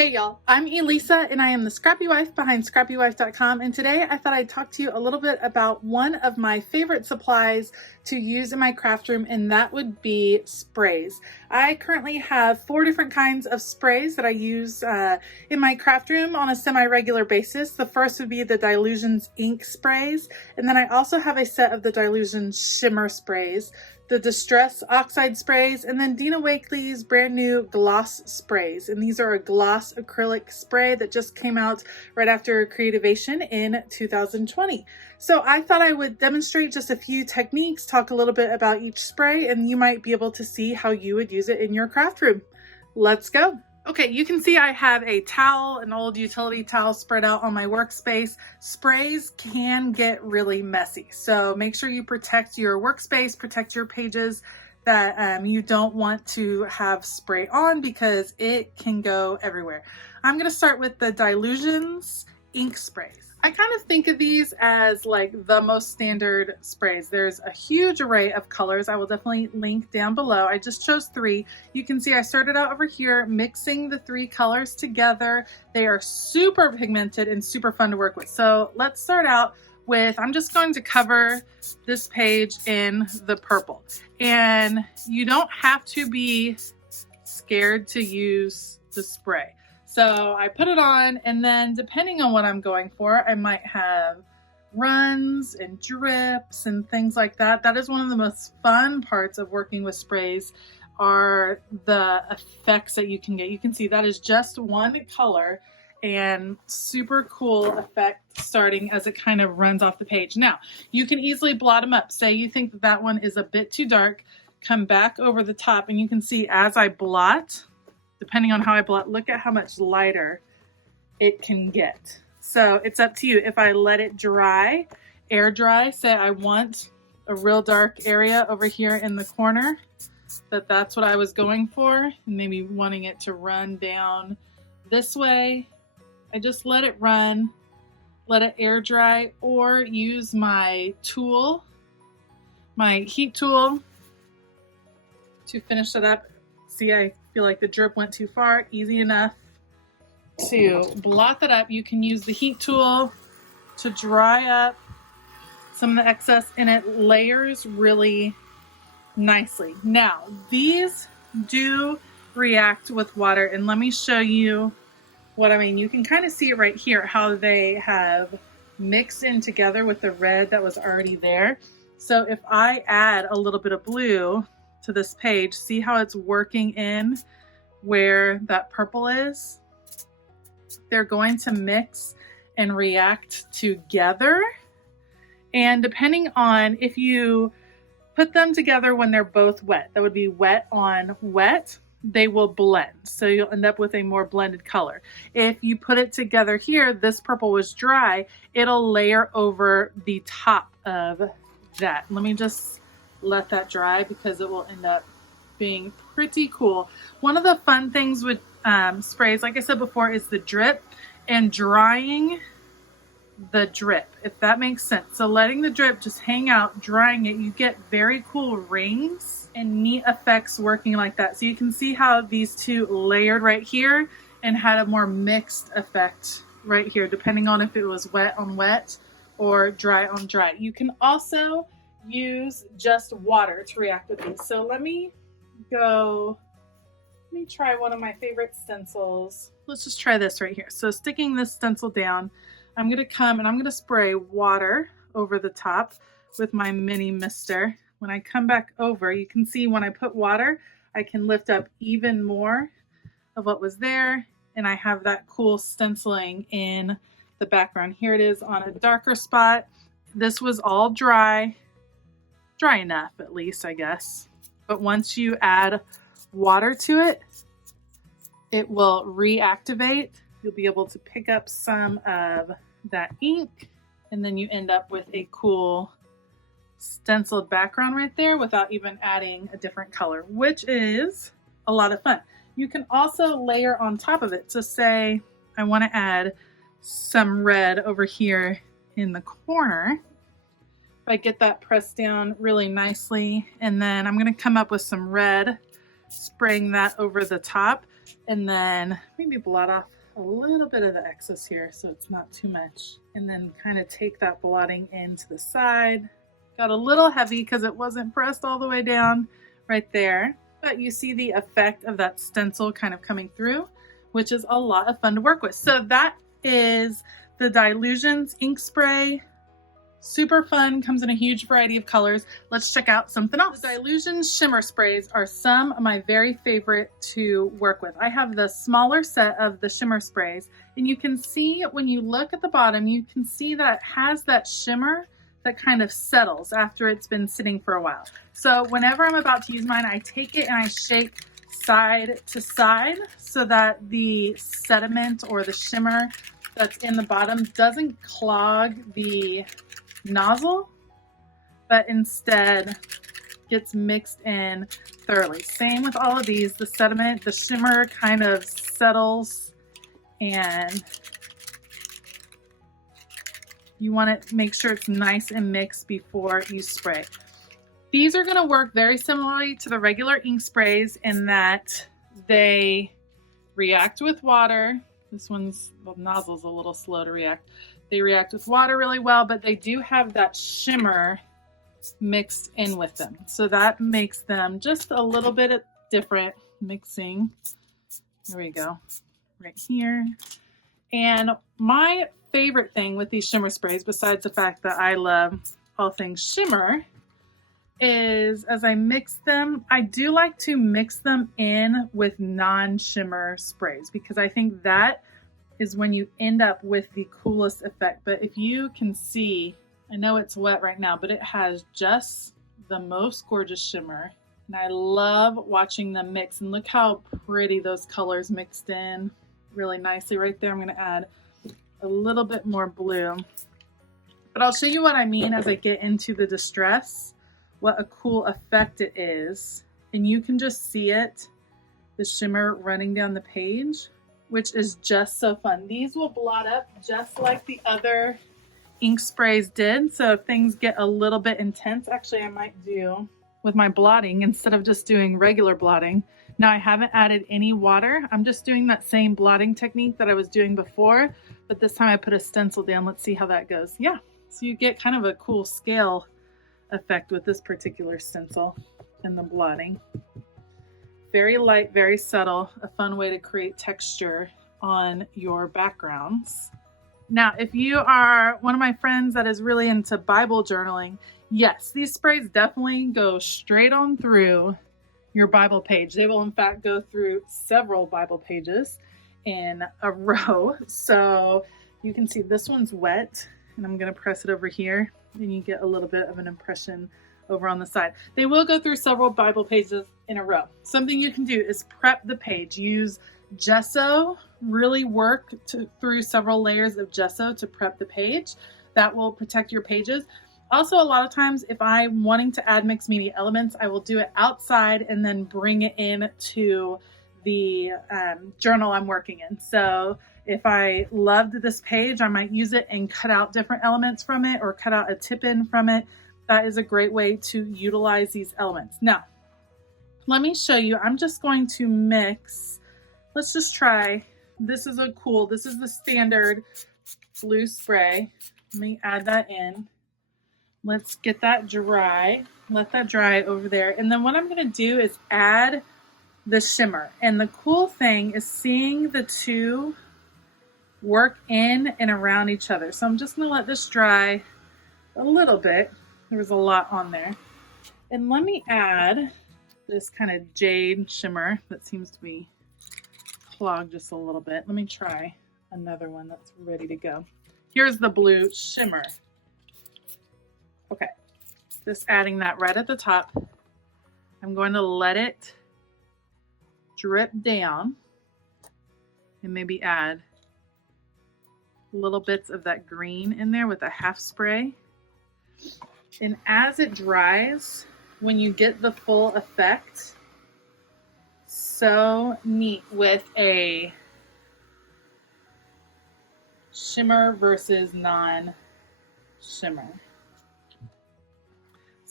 Hey y'all, I'm Elisa and I am the Scrappy Wife behind scrappywife.com, and today I thought I'd talk to you a little bit about one of my favorite supplies to use in my craft room, and that would be sprays. I currently have 4 different kinds of sprays that I use in my craft room on a semi-regular basis. The first would be the Delusions Ink Sprays, and then I also have a set of the Delusions Shimmer sprays, the Distress Oxide sprays, and then Dena Wakely's brand new gloss sprays. And these are a gloss acrylic spray that just came out right after Creativation in 2020. So I thought I would demonstrate just a few techniques, talk a little bit about each spray, and you might be able to see how you would use it in your craft room. Let's go. Okay, you can see I have a towel, an old utility towel spread out on my workspace. Sprays can get really messy, so make sure you protect your workspace, protect your pages that you don't want to have spray on because it can go everywhere. I'm going to start with the Delusions Ink Sprays. I kind of think of these as like the most standard sprays. There's a huge array of colors. I will definitely link down below. I just chose 3. You can see I started out over here mixing the 3 colors together. They are super pigmented and super fun to work with. So let's start out with, I'm just going to cover this page in the purple. And you don't have to be scared to use the spray. So I put it on, and then depending on what I'm going for, I might have runs and drips and things like that. That is one of the most fun parts of working with sprays, are the effects that you can get. You can see that is just one color and super cool effect starting as it kind of runs off the page. Now, you can easily blot them up. Say you think that that one is a bit too dark, come back over the top, and you can see as I blot, depending on how I blot, look at how much lighter it can get. So it's up to you. If I let it dry, air dry, say I want a real dark area over here in the corner, that's what I was going for, and maybe wanting it to run down this way, I just let it run, let it air dry, or use my tool, my heat tool, to finish it up. See, I feel like the drip went too far. Easy enough to blot that up. You can use the heat tool to dry up some of the excess, and it layers really nicely. Now, these do react with water, and let me show you what I mean. You can kind of see it right here, how they have mixed in together with the red that was already there. So if I add a little bit of blue to this page, see how it's working in where that purple is? They're going to mix and react together. And depending on if you put them together when they're both wet, that would be wet on wet, they will blend. So you'll end up with a more blended color. If you put it together here, this purple was dry, it'll layer over the top of that. Let me just let that dry because it will end up being pretty cool. One of the fun things with sprays, like I said before, is the drip and drying the drip, if that makes sense. So letting the drip just hang out, drying it, you get very cool rings and neat effects working like that. So you can see how these two layered right here and had a more mixed effect right here, depending on if it was wet on wet or dry on dry. You can also use just water to react with these. So let me try one of my favorite stencils. Let's just try this right here. So sticking this stencil down, I'm going to come and I'm going to spray water over the top with my mini mister. When I come back over, you can see when I put water, I can lift up even more of what was there, and I have that cool stenciling in the background. Here it is on a darker spot. This was all dry enough, at least, I guess. But once you add water to it, it will reactivate. You'll be able to pick up some of that ink, and then you end up with a cool stenciled background right there without even adding a different color, which is a lot of fun. You can also layer on top of it. So say I want to add some red over here in the corner. If I get that pressed down really nicely, and then I'm going to come up with some red, spraying that over the top. and then maybe blot off a little bit of the excess here so it's not too much. And then kind of take that blotting into the side. Got a little heavy because it wasn't pressed all the way down right there. But you see the effect of that stencil kind of coming through, which is a lot of fun to work with. So that is the Delusions Ink Spray. Super fun, comes in a huge variety of colors. Let's check out something else. The Delusions Shimmer Sprays are some of my very favorite to work with. I have the smaller set of the shimmer sprays, and you can see when you look at the bottom, you can see that it has that shimmer that kind of settles after it's been sitting for a while. So whenever I'm about to use mine, I take it and I shake side to side so that the sediment or the shimmer that's in the bottom doesn't clog the nozzle, but instead gets mixed in thoroughly. Same with all of these. The sediment, the shimmer kind of settles, and you want to make sure it's nice and mixed before you spray. These are going to work very similarly to the regular ink sprays in that they react with water. This one's, the nozzle's a little slow to react. They react with water really well, but they do have that shimmer mixed in with them. So that makes them just a little bit different mixing. There we go, right here. And my favorite thing with these shimmer sprays, besides the fact that I love all things shimmer, is as I mix them, I do like to mix them in with non-shimmer sprays because I think that is when you end up with the coolest effect. But if you can see, I know it's wet right now, but it has just the most gorgeous shimmer. And I love watching them mix, and look how pretty those colors mixed in really nicely right there. I'm gonna add a little bit more blue, but I'll show you what I mean as I get into the distress, what a cool effect it is. And you can just see it, the shimmer running down the page, which is just so fun. These will blot up just like the other ink sprays did. So if things get a little bit intense, actually I might do with my blotting, instead of just doing regular blotting. Now I haven't added any water. I'm just doing that same blotting technique that I was doing before, but this time I put a stencil down. Let's see how that goes. Yeah, so you get kind of a cool scale effect with this particular stencil and the blotting. Very light, very subtle, a fun way to create texture on your backgrounds. Now, if you are one of my friends that is really into Bible journaling, yes, these sprays definitely go straight on through your Bible page. They will in fact go through several Bible pages in a row. So you can see this one's wet, and I'm going to press it over here, and you get a little bit of an impression over on the side. They will go through several Bible pages in a row. Something you can do is prep the page. Use gesso, really work through several layers of gesso to prep the page. That will protect your pages. Also, a lot of times if I'm wanting to add mixed media elements, I will do it outside and then bring it in to the journal I'm working in. So if I loved this page, I might use it and cut out different elements from it, or cut out a tip in from it. That is a great way to utilize these elements. Now, let me show you. I'm just going to mix. Let's just try. This is the standard blue spray. Let me add that in. Let's get that dry. Let that dry over there. And then what I'm going to do is add the shimmer. And the cool thing is seeing the two work in and around each other. So I'm just going to let this dry a little bit. There was a lot on there. And let me add this kind of jade shimmer that seems to be clogged just a little bit. Let me try another one that's ready to go. Here's the blue shimmer. Okay, just adding that right at the top. I'm going to let it drip down and maybe add little bits of that green in there with a half spray. And as it dries, when you get the full effect, so neat with a shimmer versus non-shimmer.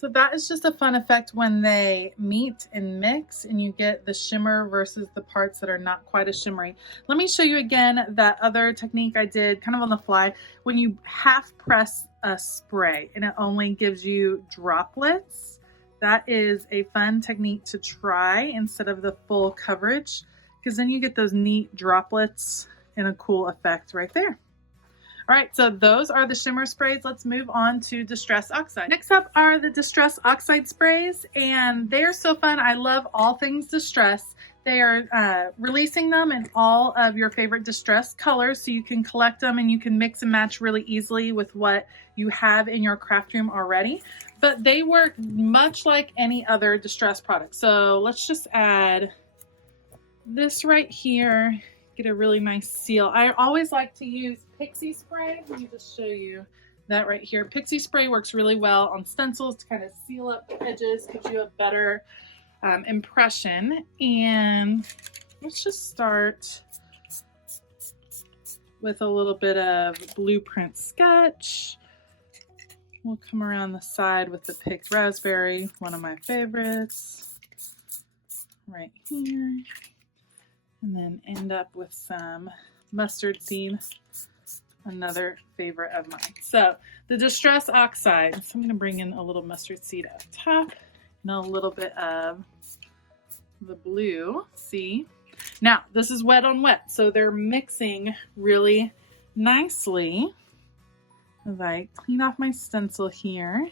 So that is just a fun effect when they meet and mix and you get the shimmer versus the parts that are not quite as shimmery. Let me show you again that other technique I did kind of on the fly. When you half press a spray and it only gives you droplets, that is a fun technique to try instead of the full coverage, because then you get those neat droplets and a cool effect right there. All right, so those are the shimmer sprays. Let's move on to Distress Oxide. Next up are the Distress Oxide sprays, and they're so fun. I love all things distress. They are releasing them in all of your favorite distress colors, so you can collect them and you can mix and match really easily with what you have in your craft room already. But they work much like any other distress product. So let's just add this right here. Get a really nice seal. I always like to use Pixie spray. Let me just show you that right here. Pixie spray works really well on stencils to kind of seal up the edges, gives you a better impression. And let's just start with a little bit of Blueprint Sketch. We'll come around the side with the Picked Raspberry, one of my favorites, right here. And then end up with some mustard seed, another favorite of mine. So the Distress Oxide, so I'm going to bring in a little mustard seed up top and a little bit of the blue. See? Now this is wet on wet, so they're mixing really nicely. As I clean off my stencil here,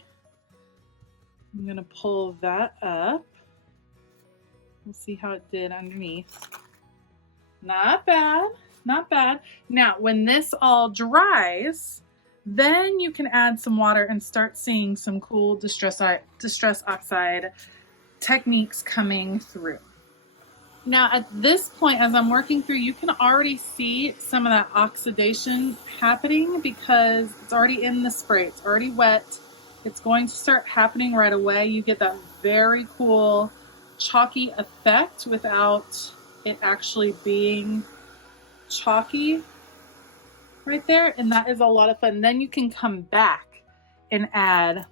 I'm going to pull that up. We'll see how it did underneath. Not bad, not bad. Now, when this all dries, then you can add some water and start seeing some cool Distress Oxide techniques coming through. Now, at this point, as I'm working through, you can already see some of that oxidation happening because it's already in the spray. It's already wet. It's going to start happening right away. You get that very cool chalky effect without it actually being chalky right there, and that is a lot of fun. Then you can come back and add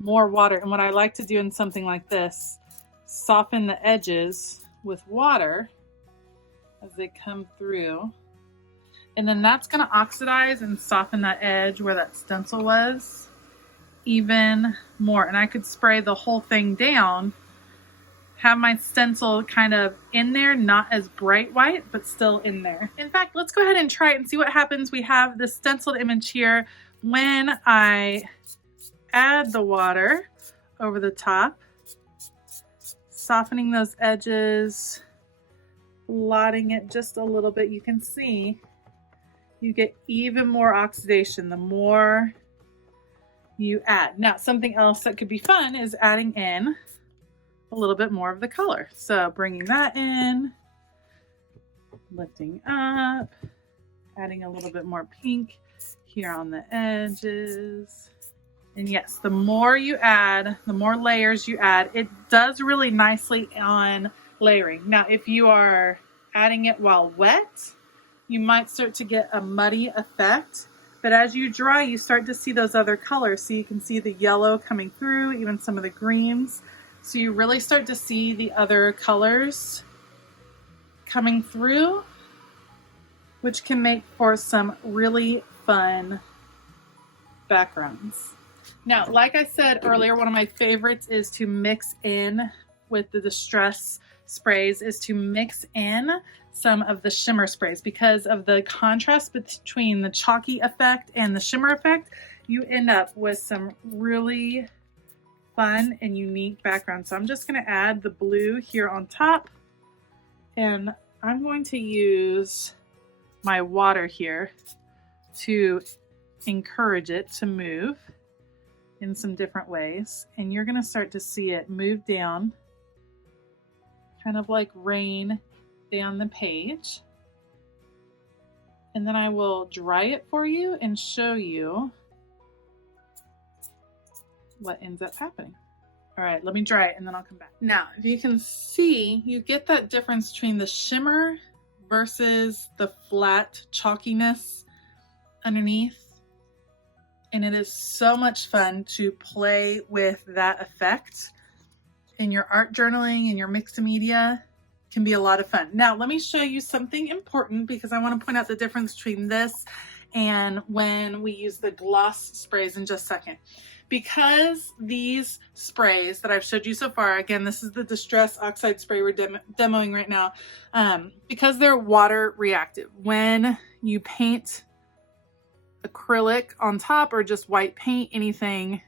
more water, and what I like to do in something like this, soften the edges with water as they come through, and then that's going to oxidize and soften that edge where that stencil was even more. And I could spray the whole thing down, have my stencil kind of in there, not as bright white, but still in there. In fact, let's go ahead and try it and see what happens. We have the stenciled image here. When I add the water over the top, softening those edges, blotting it just a little bit, you can see you get even more oxidation the more you add. Now, something else that could be fun is adding in a little bit more of the color. So bringing that in, lifting up, adding a little bit more pink here on the edges. And yes, the more you add, the more layers you add, it does really nicely on layering. Now, if you are adding it while wet, you might start to get a muddy effect. But as you dry, you start to see those other colors. So you can see the yellow coming through, even some of the greens. So you really start to see the other colors coming through, which can make for some really fun backgrounds. Now, like I said earlier, one of my favorites is to mix in with the Distress sprays, is to mix in some of the shimmer sprays. Because of the contrast between the chalky effect and the shimmer effect, you end up with some really fun and unique background. So I'm just going to add the blue here on top, and I'm going to use my water here to encourage it to move in some different ways, and you're going to start to see it move down, kind of like rain down the page. And then I will dry it for you and show you what ends up happening. All right, let me dry it and then I'll come back. Now, if you can see, you get that difference between the shimmer versus the flat chalkiness underneath. And it is so much fun to play with that effect in your art journaling and your mixed media. Can be a lot of fun. Now, let me show you something important because I want to point out the difference between this and when we use the gloss sprays in just a second. Because these sprays that I've showed you so far, again, this is the Distress Oxide spray we're demoing right now, because they're water reactive. When you paint acrylic on top or just white paint, anything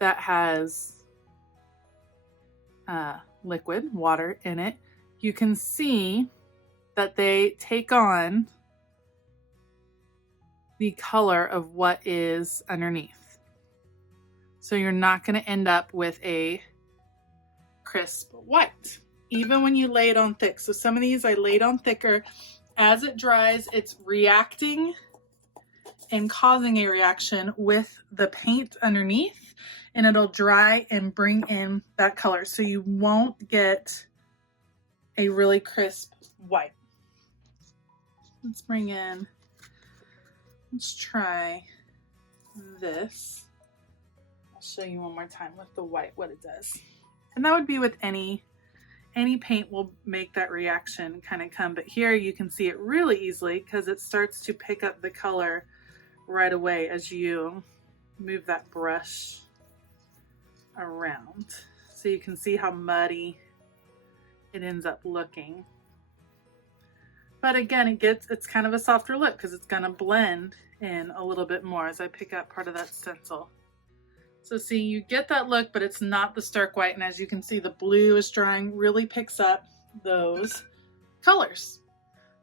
that has liquid water in it, you can see that they take on the color of what is underneath. So you're not going to end up with a crisp white, even when you lay it on thick. So some of these I laid on thicker. As it dries, it's reacting and causing a reaction with the paint underneath, and it'll dry and bring in that color. So you won't get a really crisp white. Let's try this. I'll show you one more time with the white what it does. And that would be with any paint will make that reaction kind of come. But here you can see it really easily because it starts to pick up the color right away as you move that brush around. So you can see how muddy it ends up looking. But again, it's kind of a softer look because it's going to blend in a little bit more as I pick up part of that stencil. So see, you get that look, but it's not the stark white. And as you can see, the blue is drying, really picks up those colors.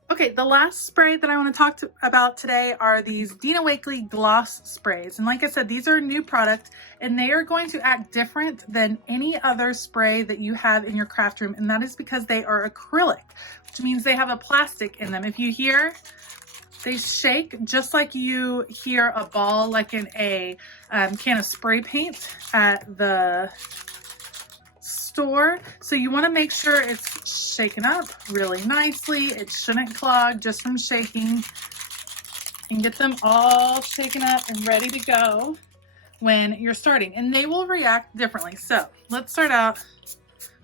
Okay, the last spray that I want to talk about today are these Dena gloss sprays. And like I said, these are a new product and they are going to act different than any other spray that you have in your craft room. And that is because they are acrylic, which means they have a plastic in them. If you hear, they shake just like you hear a ball, like in a can of spray paint at the store. So you want to make sure it's shaken up really nicely. It shouldn't clog just from shaking, and get them all shaken up and ready to go when you're starting, and they will react differently. So let's start out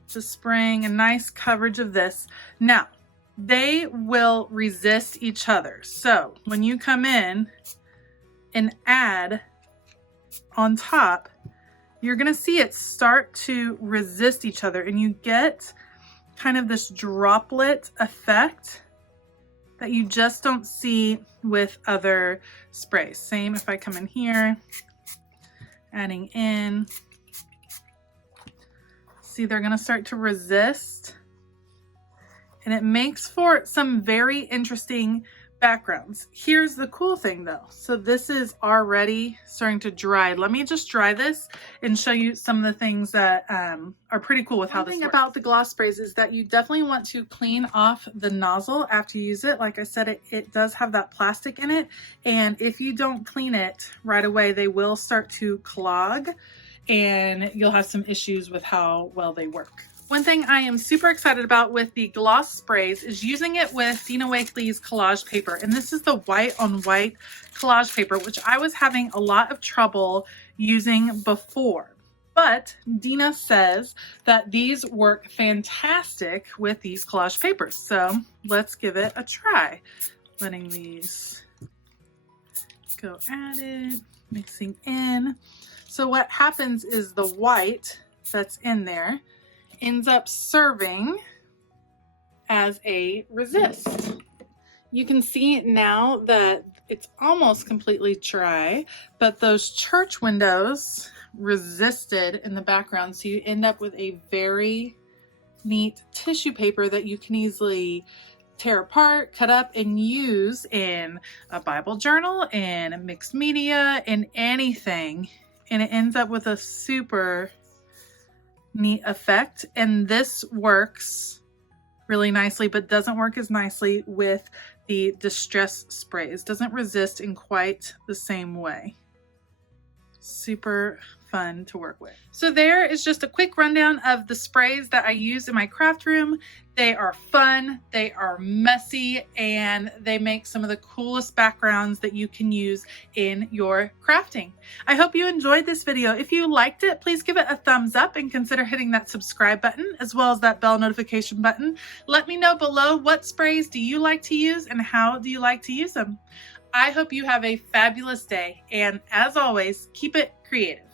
just spraying a nice coverage of this. Now they will resist each other. So when you come in and add on top, you're going to see it start to resist each other, and you get kind of this droplet effect that you just don't see with other sprays. Same if I come in here, adding in. See, they're going to start to resist, and it makes for some very interesting backgrounds. Here's the cool thing though. So this is already starting to dry. Let me just dry this and show you some of the things that are pretty cool with how this works. One thing about the gloss sprays is that you definitely want to clean off the nozzle after you use it. Like I said, it does have that plastic in it. And if you don't clean it right away, they will start to clog and you'll have some issues with how well they work. One thing I am super excited about with the gloss sprays is using it with Dena Wakley's collage paper. And this is the white on white collage paper, which I was having a lot of trouble using before. But Dena says that these work fantastic with these collage papers. So let's give it a try. Letting these go at it, mixing in. So what happens is the white that's in there ends up serving as a resist. You can see now that it's almost completely dry, but those church windows resisted in the background. So you end up with a very neat tissue paper that you can easily tear apart, cut up, and use in a Bible journal, in mixed media, in anything. And it ends up with a super neat effect. And this works really nicely, but doesn't work as nicely with the Distress sprays. Doesn't resist in quite the same way. super fun to work with. So there is just a quick rundown of the sprays that I use in my craft room. They are fun, they are messy, and they make some of the coolest backgrounds that you can use in your crafting. I hope you enjoyed this video. If you liked it, please give it a thumbs up and consider hitting that subscribe button as well as that bell notification button. Let me know below, what sprays do you like to use and how do you like to use them? I hope you have a fabulous day, and as always, keep it creative.